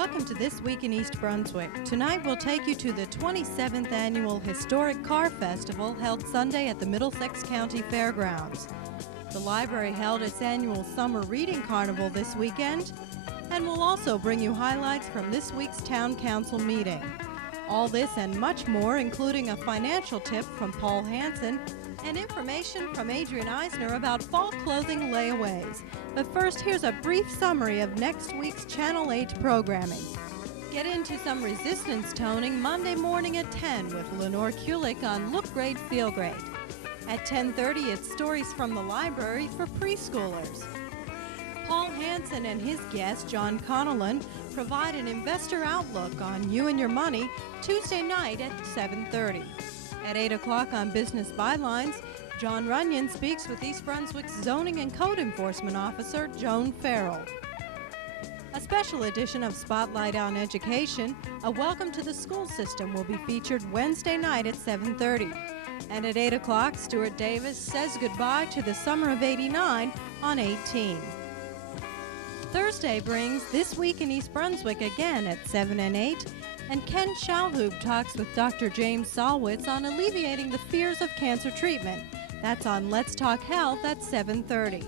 Welcome to This Week in East Brunswick. Tonight we'll take you to the 27th Annual Historic Car Festival held Sunday at the Middlesex County Fairgrounds. The library held its annual Summer Reading Carnival this weekend, and we'll also bring you highlights from this week's Town Council meeting. All this and much more, including a financial tip from Paul Hansen and information from Adrian Eisner about fall clothing layaways. But first, here's a brief summary of next week's Channel 8 programming. Get into some resistance toning Monday morning at 10 with Lenore Kulik on Look Great, Feel Great. At 10:30, it's Stories from the Library for preschoolers. Paul Hansen and his guest, John Connellan, provide an investor outlook on you and your money Tuesday night at 7:30. At 8 o'clock on Business Bylines, John Runyon speaks with East Brunswick's Zoning and Code Enforcement Officer, Joan Farrell. A special edition of Spotlight on Education, A Welcome to the School System, will be featured Wednesday night at 7:30. And at 8 o'clock, Stuart Davis says goodbye to the summer of '89 on 18. Thursday brings This Week in East Brunswick again at 7 and 8, and Ken Schauhub talks with Dr. James Salwitz on alleviating the fears of cancer treatment. That's on Let's Talk Health at 7:30.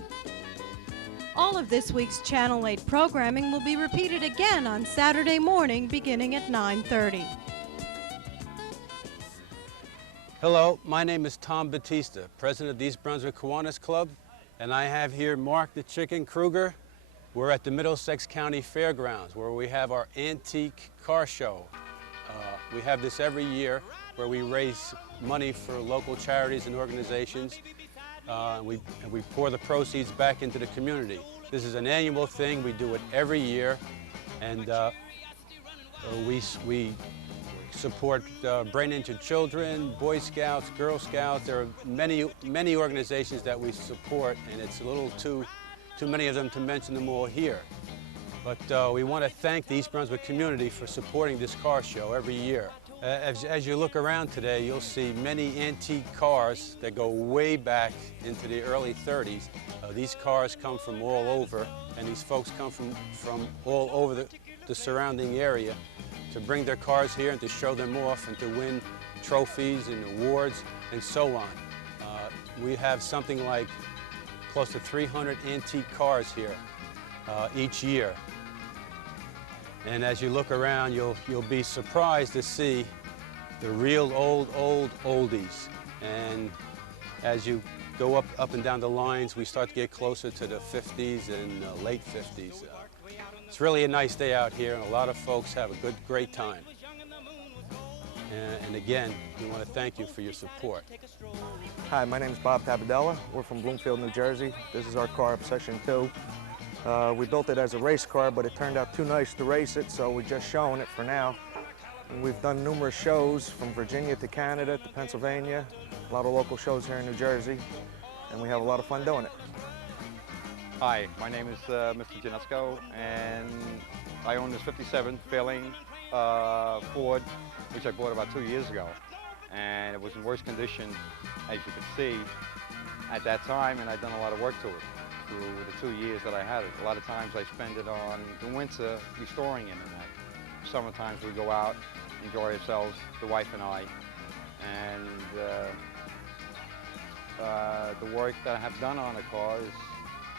All of this week's Channel 8 programming will be repeated again on Saturday morning beginning at 9:30. Hello, my name is Tom Batista, president of the East Brunswick Kiwanis Club, and I have here Mark the Chicken Kruger. We're at the Middlesex County Fairgrounds where we have our antique car show. We have this every year where we raise money for local charities and organizations. We pour the proceeds back into the community. This is an annual thing. We do it every year, and we support brain-injured children, Boy Scouts, Girl Scouts. There are many organizations that we support, and it's a little too many of them to mention them all here. But we want to thank the East Brunswick community for supporting this car show every year. As you look around today, you'll see many antique cars that go way back into the early 30s. These cars come from all over, and these folks come from all over the surrounding area to bring their cars here and to show them off and to win trophies and awards and so on. We have something like close to 300 antique cars here each year. And as you look around, you'll be surprised to see the real old oldies. And as you go up and down the lines, we start to get closer to the 50s and late 50s. It's really a nice day out here, and a lot of folks have a great time. And again, we want to thank you for your support. Hi, my name is Bob Papadella. We're from Bloomfield, New Jersey. This is our car, Obsession 2. We built it as a race car, but it turned out too nice to race it, so we're just showing it for now. And we've done numerous shows from Virginia to Canada to Pennsylvania, a lot of local shows here in New Jersey, and we have a lot of fun doing it. Hi, my name is Mr. Janesco, and I own this 57 Fairlane Ford, which I bought about 2 years ago. And it was in worse condition, as you can see, at that time, and I've done a lot of work to it through the 2 years that I had it. A lot of times I spend it on the winter restoring it, and that. Summertimes we go out, enjoy ourselves, the wife and I, and the work that I have done on the car is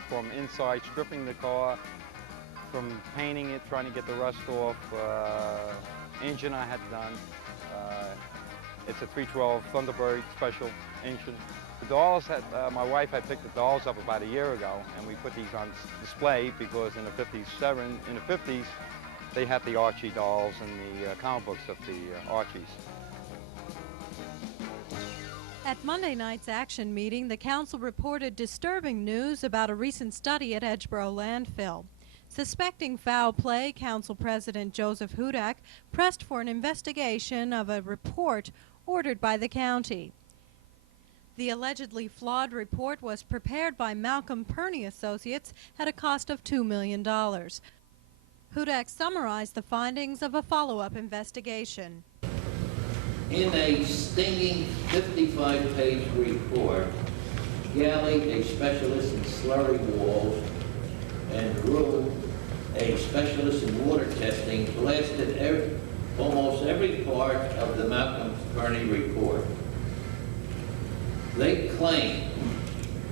from inside stripping the car, from painting it, trying to get the rust off, engine I had done. It's a 312 Thunderbird special engine. The dolls, my wife had picked the dolls up about a year ago, and we put these on display because in the 50s, they had the Archie dolls and the comic books of the Archies. At Monday night's action meeting, the council reported disturbing news about a recent study at Edgeboro landfill. Suspecting foul play, Council President Joseph Hudak pressed for an investigation of a report ordered by the county. The allegedly flawed report was prepared by Malcolm Perney Associates at a cost of $2 million. Hudak summarized the findings of a follow-up investigation. In a stinging 55-page report, Galley, a specialist in slurry walls, and Drew, a specialist in water testing, blasted almost every part of the Malcolm Kearney report. They claim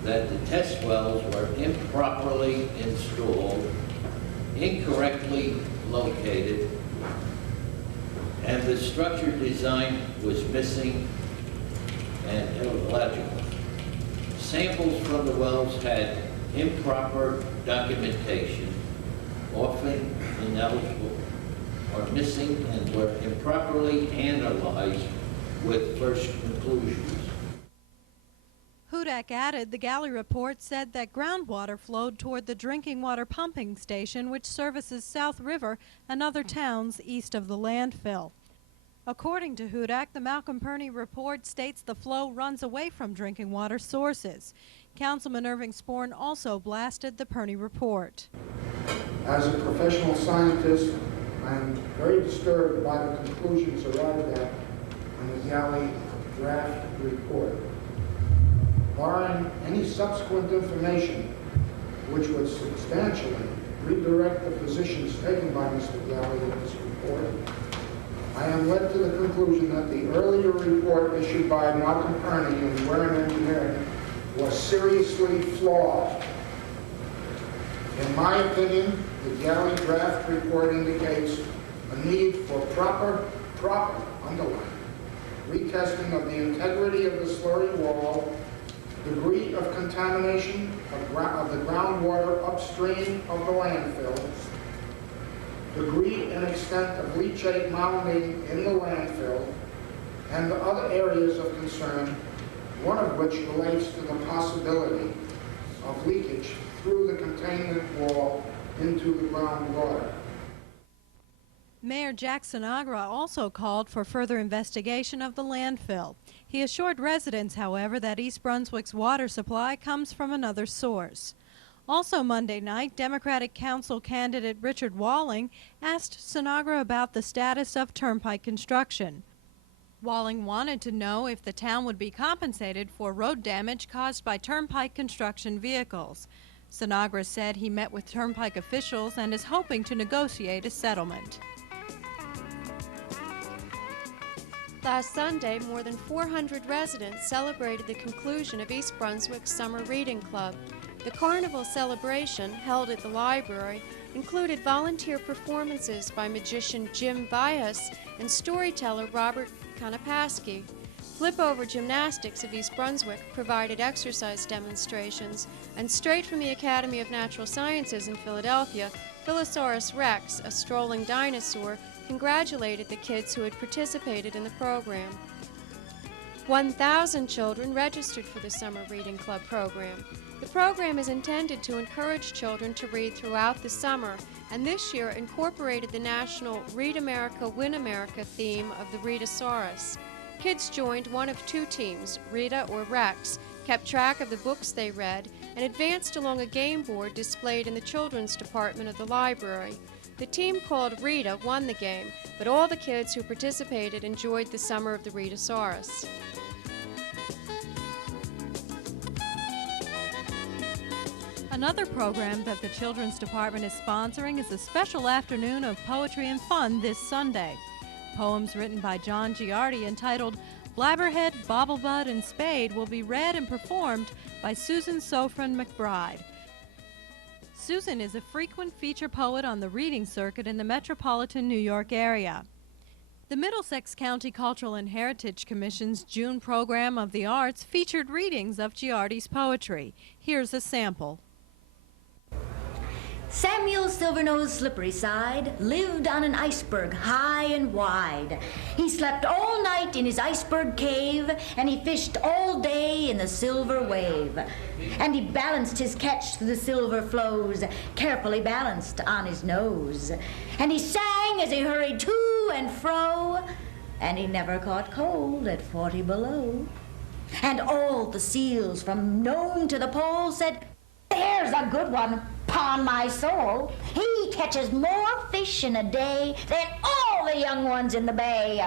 that the test wells were improperly installed, incorrectly located, and the structure design was missing and illegible. Samples from the wells had improper documentation, often ineligible or missing, and were improperly analyzed with first conclusions. Hudak added the galley report said that groundwater flowed toward the drinking water pumping station, which services South River and other towns east of the landfill. According to Hudak, the Malcolm Kearney report states the flow runs away from drinking water sources. Councilman Irving Sporn also blasted the Kearney report. As a professional scientist, I am very disturbed by the conclusions arrived at in the galley draft report. Barring any subsequent information which would substantially redirect the positions taken by Mr. Galley in this report, I am led to the conclusion that the earlier report issued by Malcolm Kearney and Warren Engineering was seriously flawed. In my opinion, the Galley draft report indicates a need for proper, underline, retesting of the integrity of the slurry wall, degree of contamination of the groundwater upstream of the landfill, degree and extent of leachate mounding in the landfill, and the other areas of concern, one of which relates to the possibility of leakage through the containment wall into the groundwater. Mayor Jack Sinagra also called for further investigation of the landfill. He assured residents, however, that East Brunswick's water supply comes from another source. Also Monday night, Democratic Council candidate Richard Walling asked Sinagra about the status of turnpike construction. Walling wanted to know if the town would be compensated for road damage caused by turnpike construction vehicles. Sinagra said he met with turnpike officials and is hoping to negotiate a settlement. Last Sunday, more than 400 residents celebrated the conclusion of East Brunswick's Summer Reading Club. The carnival celebration, held at the library, included volunteer performances by magician Jim Bias and storyteller Robert Kanapaski. Flip-over gymnastics of East Brunswick provided exercise demonstrations, and straight from the Academy of Natural Sciences in Philadelphia, Philosauurus Rex, a strolling dinosaur, congratulated the kids who had participated in the program. 1,000 children registered for the Summer Reading Club program. The program is intended to encourage children to read throughout the summer, and this year incorporated the national Read America, Win America theme of the Readasaurus. Kids joined one of two teams, Rita or Rex, kept track of the books they read, and advanced along a game board displayed in the children's department of the library. The team called Rita won the game, but all the kids who participated enjoyed the summer of the Readasaurus. Another program that the Children's Department is sponsoring is a special afternoon of poetry and fun this Sunday. Poems written by John Giardi entitled Blabberhead, Bobblebud, and Spade will be read and performed by Susan Sofran McBride. Susan is a frequent feature poet on the reading circuit in the metropolitan New York area. The Middlesex County Cultural and Heritage Commission's June program of the arts featured readings of Giardi's poetry. Here's a sample. Samuel Silvernose Slipperyside lived on an iceberg high and wide. He slept all night in his iceberg cave, and he fished all day in the silver wave. And he balanced his catch through the silver flows, carefully balanced on his nose. And he sang as he hurried to and fro, and he never caught cold at 40 below. And all the seals from Nome to the Pole said, "There's a good one, 'pon my soul. He catches more fish in a day than all the young ones in the bay.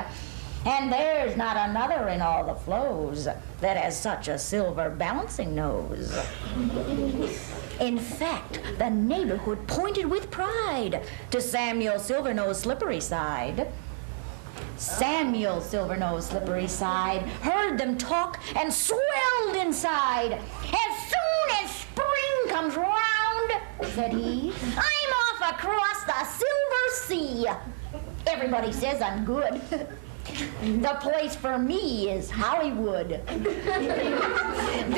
And there's not another in all the flows that has such a silver balancing nose." In fact, the neighborhood pointed with pride to Samuel Silvernose Slipperyside. Samuel Silvernose Slipperyside heard them talk and swelled inside. As soon as spring comes round, said he, I'm off across the Silver Sea. Everybody says I'm good. The place for me is Hollywood. There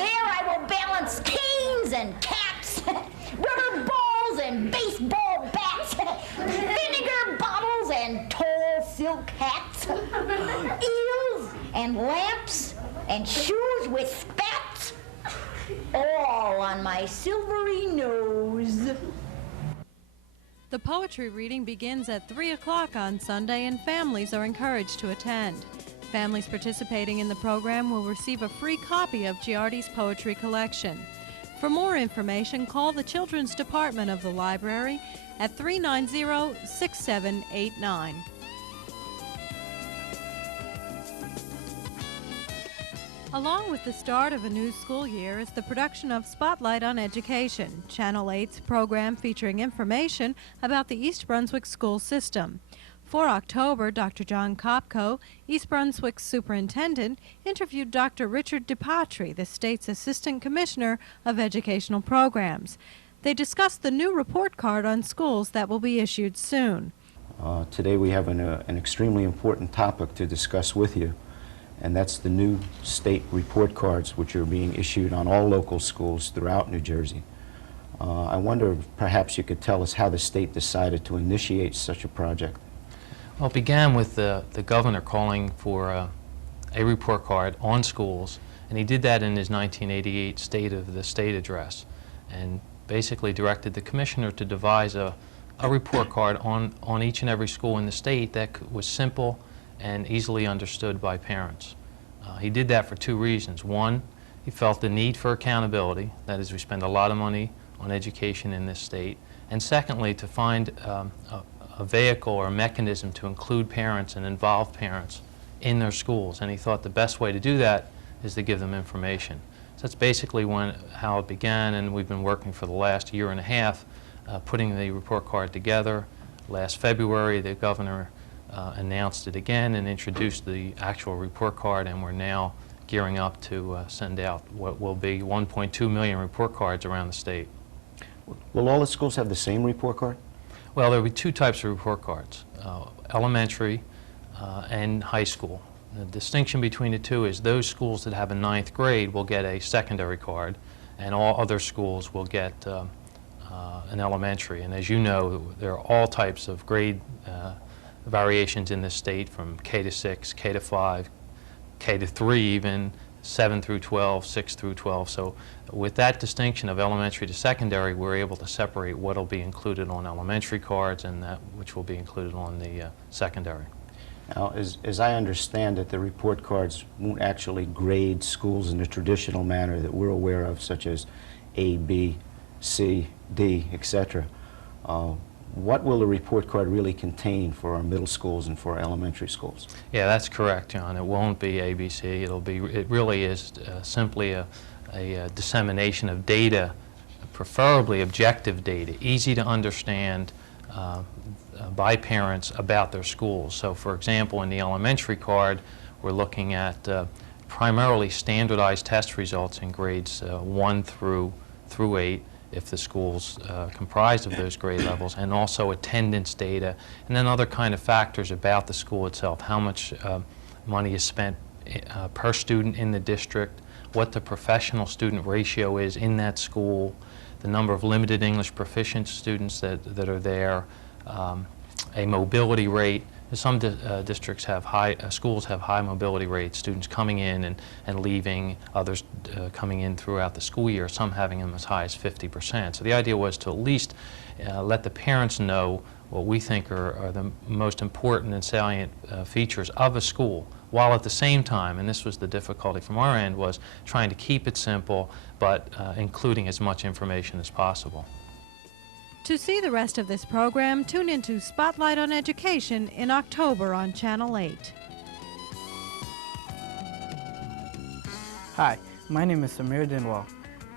I will balance canes and caps, rubber balls and baseball bats, vinegar bottles and tall silk hats, eels and lamps and shoes with spats, all on my silvery nose. The poetry reading begins at 3 o'clock on Sunday, and families are encouraged to attend. Families participating in the program will receive a free copy of Giardi's poetry collection. For more information, call the Children's Department of the library at 390-6789. Along with the start of a new school year is the production of Spotlight on Education, Channel 8's program featuring information about the East Brunswick school system. For October, Dr. John Kopko, East Brunswick's superintendent, interviewed Dr. Richard DePatry, the state's Assistant Commissioner of Educational Programs. They discussed the new report card on schools that will be issued soon. Today we have an extremely important topic to discuss with you, and that's the new state report cards which are being issued on all local schools throughout New Jersey. I wonder if perhaps you could tell us how the state decided to initiate such a project. Well, it began with the governor calling for a report card on schools, and he did that in his 1988 State of the State address, and basically directed the commissioner to devise a report card on each and every school in the state that was simple and easily understood by parents. He did that for two reasons. One, he felt the need for accountability, that is, we spend a lot of money on education in this state, and secondly, to find a vehicle or a mechanism to include parents and involve parents in their schools, and he thought the best way to do that is to give them information. So that's basically how it began, and we've been working for the last year and a half putting the report card together. Last February, the governor announced it again and introduced the actual report card, and we're now gearing up to send out what will be 1.2 million report cards around the state. Will all the schools have the same report card? Well, there will be two types of report cards, elementary and high school. The distinction between the two is those schools that have a 9th grade will get a secondary card, and all other schools will get an elementary. And as you know, there are all types of grade variations in this state, from K to 6, K to 5, K to 3 even, 7 through 12, 6 through 12. So with that distinction of elementary to secondary, we're able to separate what will be included on elementary cards and that which will be included on the secondary. Now, as I understand it, the report cards won't actually grade schools in the traditional manner that we're aware of, such as A, B, C, D, etc. What will the report card really contain for our middle schools and for our elementary schools? Yeah, that's correct, John. It won't be ABC. It really is simply a dissemination of data, preferably objective data, easy to understand by parents about their schools. So, for example, in the elementary card, we're looking at primarily standardized test results in grades 1 through 8, if the school's comprised of those grade levels, and also attendance data, and then other kind of factors about the school itself, how much money is spent per student in the district, what the professional student ratio is in that school, the number of limited English proficient students that are there, a mobility rate. Some districts have schools have high mobility rates, students coming in and leaving, others coming in throughout the school year, some having them as high as 50%. So the idea was to at least let the parents know what we think are the most important and salient features of a school, while at the same time, and this was the difficulty from our end, was trying to keep it simple but including as much information as possible. To see the rest of this program, tune into Spotlight on Education in October on Channel 8. Hi, my name is Samir Dinwal.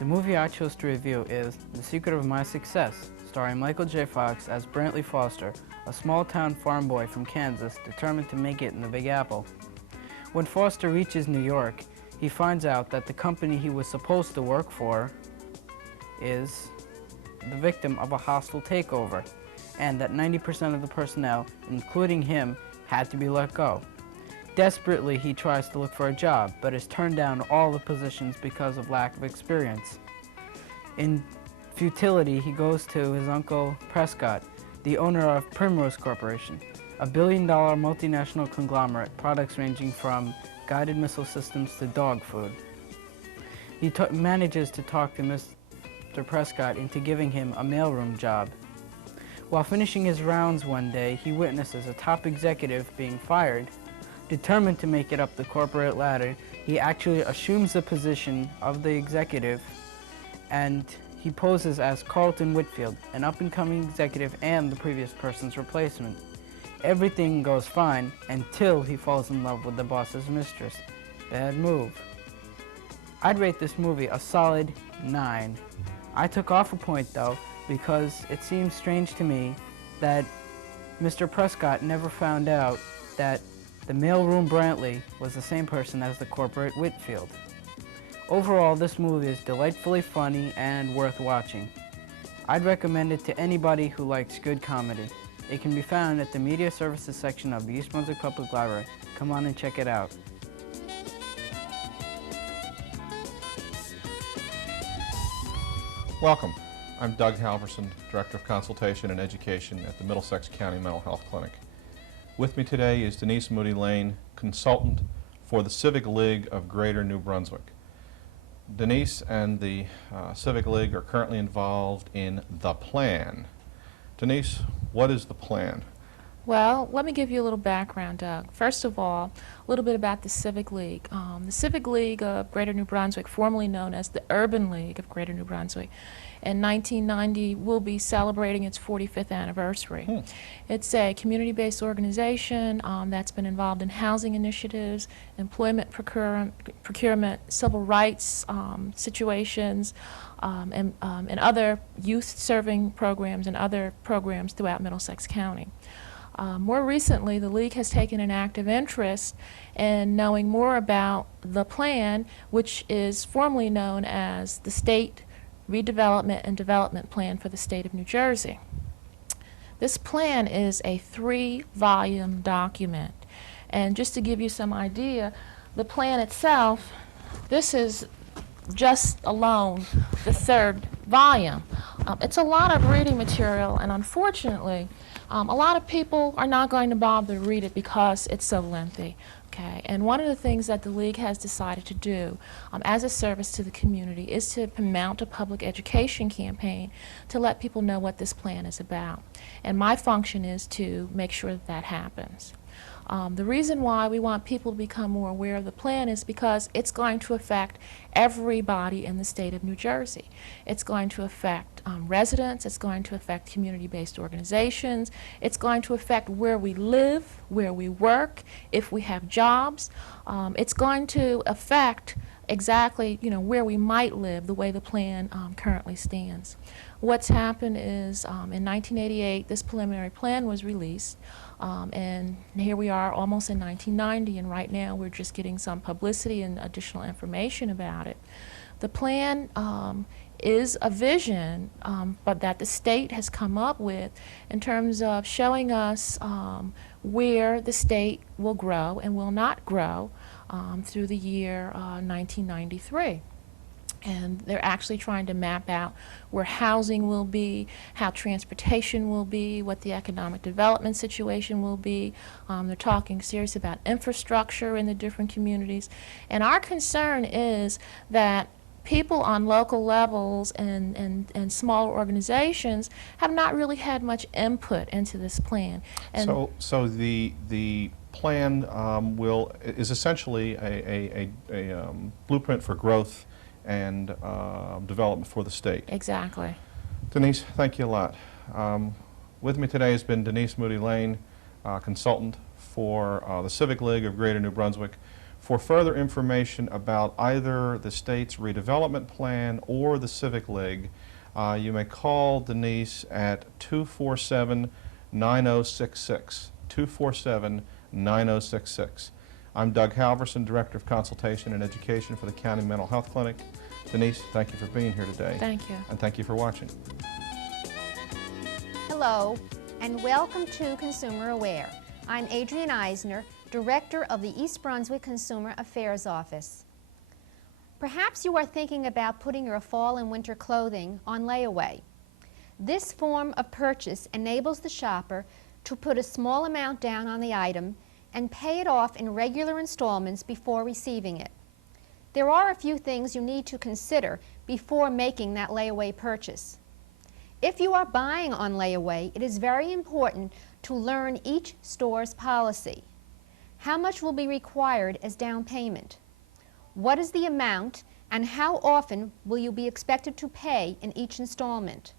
The movie I chose to review is The Secret of My Success, starring Michael J. Fox as Brantley Foster, a small-town farm boy from Kansas determined to make it in the Big Apple. When Foster reaches New York, he finds out that the company he was supposed to work for is the victim of a hostile takeover, and that 90% of the personnel, including him, had to be let go. Desperately, he tries to look for a job, but is turned down all the positions because of lack of experience. In futility, he goes to his uncle Prescott, the owner of Primrose Corporation, a billion-dollar multinational conglomerate, products ranging from guided missile systems to dog food. He manages to talk to Mr. Prescott into giving him a mailroom job. While finishing his rounds one day, he witnesses a top executive being fired. Determined to make it up the corporate ladder, he actually assumes the position of the executive, and he poses as Carlton Whitfield, an up-and-coming executive and the previous person's replacement. Everything goes fine until he falls in love with the boss's mistress. Bad move. I'd rate this movie a solid 9. I took off a point though because it seems strange to me that Mr. Prescott never found out that the mailroom Brantley was the same person as the corporate Whitfield. Overall, this movie is delightfully funny and worth watching. I'd recommend it to anybody who likes good comedy. It can be found at the Media Services section of the East Brunswick Public Library. Come on and check it out. Welcome. I'm Doug Halverson, Director of Consultation and Education at the Middlesex County Mental Health Clinic. With me today is Denise Moody Lane, Consultant for the Civic League of Greater New Brunswick. Denise and the Civic League are currently involved in the plan. Denise, what is the plan? Well, let me give you a little background, Doug. First of all, a little bit about the Civic League. The Civic League of Greater New Brunswick, formerly known as the Urban League of Greater New Brunswick, in 1990 will be celebrating its 45th anniversary. It's a community-based organization that's been involved in housing initiatives, employment procurement, civil rights situations, and other youth-serving programs and other programs throughout Middlesex County. More recently, the League has taken an active interest in knowing more about the plan, which is formally known as the State Redevelopment and Development Plan for the State of New Jersey. This plan is a 3-volume document. And just to give you some idea, the plan itself, this is just alone the 3rd volume. It's a lot of reading material, and unfortunately, a lot of people are not going to bother to read it because it's so lengthy. Okay, and one of the things that the League has decided to do as a service to the community is to mount a public education campaign to let people know what this plan is about. And my function is to make sure that that happens. The reason why we want people to become more aware of the plan is because it's going to affect everybody in the state of New Jersey. It's going to affect residents, it's going to affect community-based organizations, it's going to affect where we live, where we work, if we have jobs. It's going to affect exactly, where we might live, the way the plan currently stands. What's happened is in 1988, this preliminary plan was released. And here we are almost in 1990, and right now we're just getting some publicity and additional information about it. The plan is a vision, but that the state has come up with in terms of showing us where the state will grow and will not grow through the year 1993. And they're actually trying to map out where housing will be, how transportation will be, what the economic development situation will be. They're talking serious about infrastructure in the different communities. And our concern is that people on local levels and smaller organizations have not really had much input into this plan. And so the plan is essentially a blueprint for growth and development for the state. Exactly. Denise, thank you a lot. With me today has been Denise Moody Lane, consultant for the Civic League of Greater New Brunswick. For further information about either the state's redevelopment plan or the Civic League, you may call Denise at 247-9066, 247-9066. I'm Doug Halverson, Director of Consultation and Education for the County Mental Health Clinic. Denise, thank you for being here today. Thank you. And thank you for watching. Hello, and welcome to Consumer Aware. I'm Adrienne Eisner, Director of the East Brunswick Consumer Affairs Office. Perhaps you are thinking about putting your fall and winter clothing on layaway. This form of purchase enables the shopper to put a small amount down on the item and pay it off in regular installments before receiving it. There are a few things you need to consider before making that layaway purchase. If you are buying on layaway, it is very important to learn each store's policy. How much will be required as down payment? What is the amount and how often will you be expected to pay in each installment?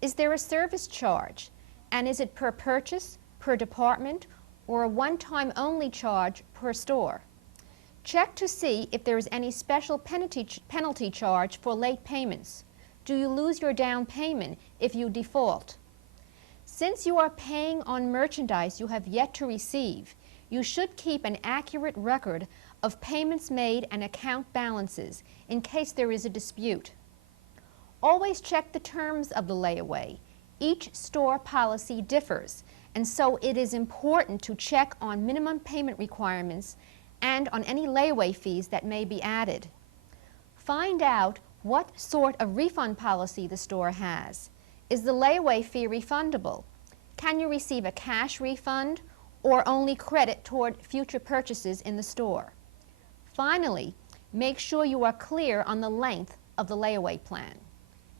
Is there a service charge, and is it per purchase, per department, or a one-time only charge per store? Check to see if there is any special penalty charge for late payments. Do you lose your down payment if you default? Since you are paying on merchandise you have yet to receive, you should keep an accurate record of payments made and account balances in case there is a dispute. Always check the terms of the layaway. Each store policy differs, and so it is important to check on minimum payment requirements and on any layaway fees that may be added. Find out what sort of refund policy the store has. Is the layaway fee refundable? Can you receive a cash refund or only credit toward future purchases in the store? Finally, make sure you are clear on the length of the layaway plan.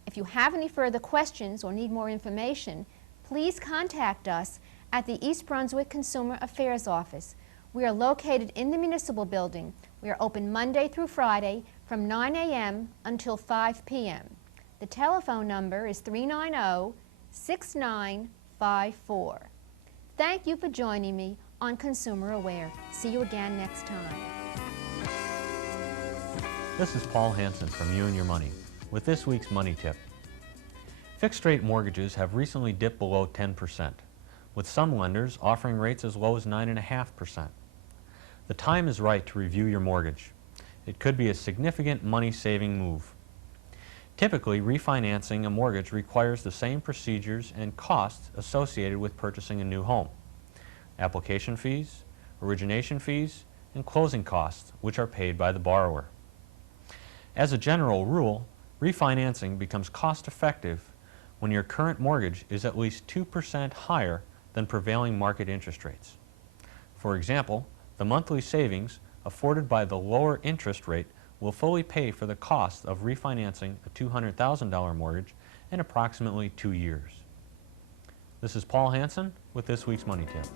If you have any further questions or need more information, please contact us at the East Brunswick Consumer Affairs Office. We are located in the municipal building. We are open Monday through Friday from 9 a.m. until 5 p.m. The telephone number is 390-6954. Thank you for joining me on Consumer Aware. See you again next time. This is Paul Hansen from You and Your Money with this week's money tip. Fixed rate mortgages have recently dipped below 10%, with some lenders offering rates as low as 9.5%. The time is right to review your mortgage. It could be a significant money-saving move. Typically, refinancing a mortgage requires the same procedures and costs associated with purchasing a new home: application fees, origination fees, and closing costs, which are paid by the borrower. As a general rule, refinancing becomes cost-effective when your current mortgage is at least 2% higher than prevailing market interest rates. For example, the monthly savings afforded by the lower interest rate will fully pay for the cost of refinancing a $200,000 mortgage in approximately 2 years. This is Paul Hansen with this week's Money Tip.